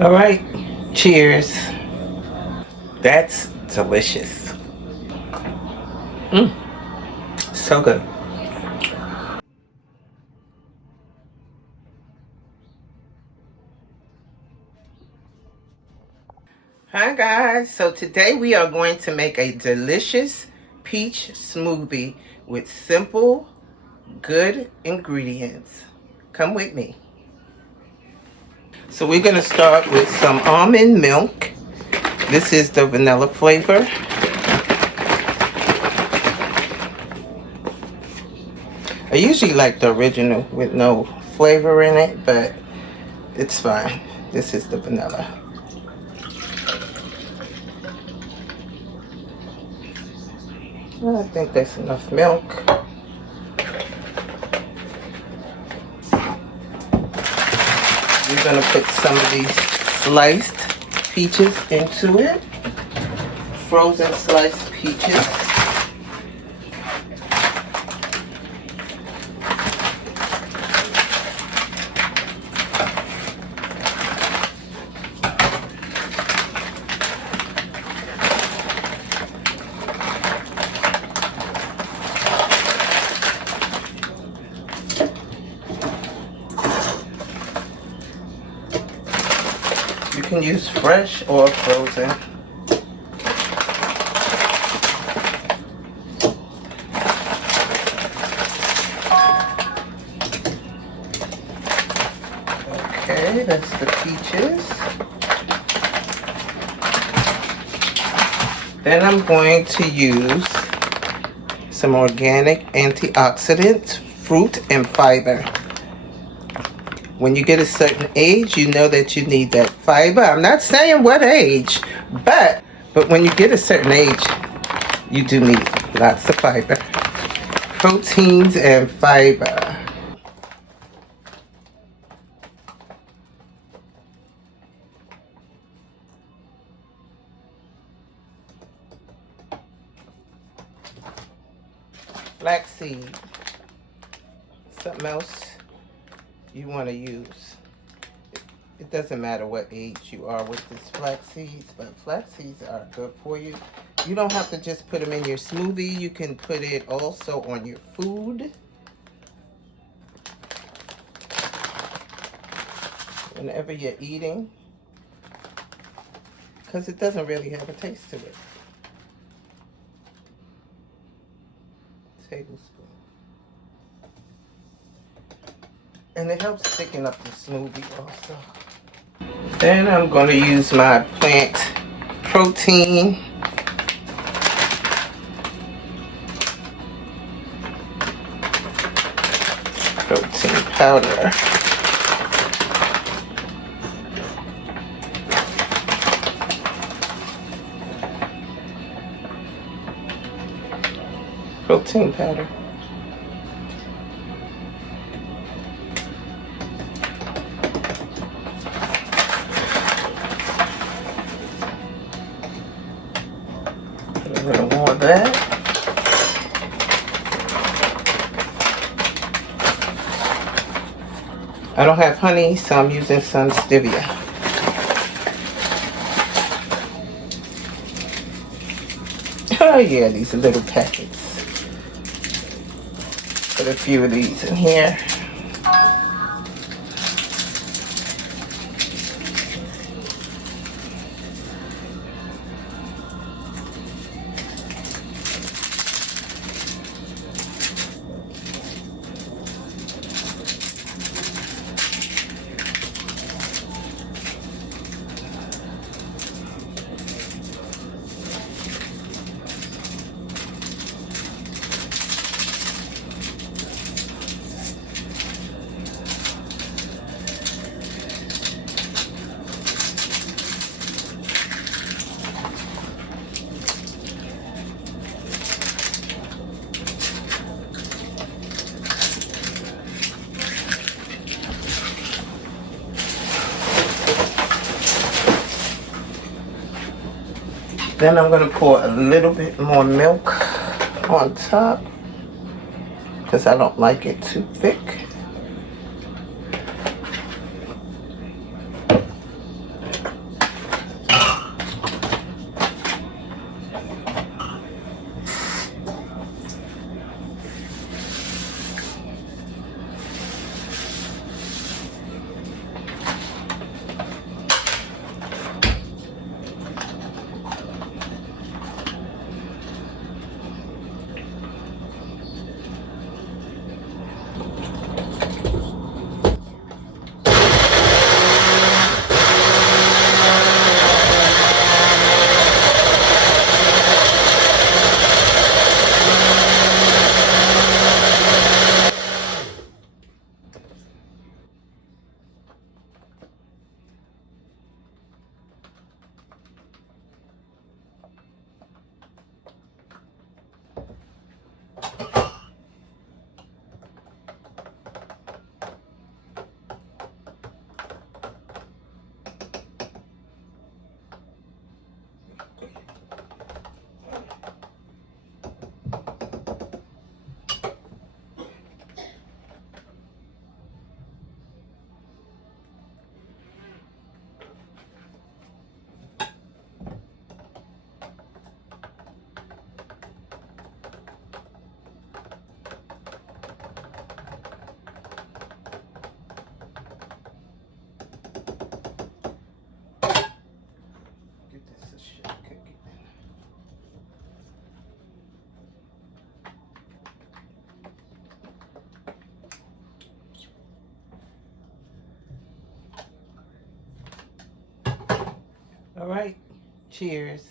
All right, cheers. That's delicious. So good. Hi guys, so today we are going to make a delicious peach smoothie with simple, good ingredients. Come with me. So we're going to start with some almond milk. This is the vanilla flavor. I usually like the original with no flavor in it, but it's fine. This is the vanilla. Well, I think that's enough milk. We're going to put some of these sliced peaches into it. Frozen sliced peaches. You can use fresh or frozen. Okay, that's the peaches. Then I'm going to use some organic antioxidants, fruit, and fiber. When you get a certain age, you know that you need that fiber. I'm not saying what age, but when you get a certain age, you do need lots of fiber. Proteins and fiber. Flaxseed. Something else you want to use. It doesn't matter what age you are with this flax seeds, but flax seeds are good for you. You don't have to just put them in your smoothie. You can put it also on your food. Whenever you're eating. Because it doesn't really have a taste to it. Tablespoon. And it helps thicken up the smoothie also. Then I'm going to use my plant protein. Protein powder. Protein powder. A little more of that. I don't have honey, so I'm using some stevia. Oh yeah, these little packets. Put a few of these in here. Then I'm going to pour a little bit more milk on top because I don't like it too thick. right. Cheers.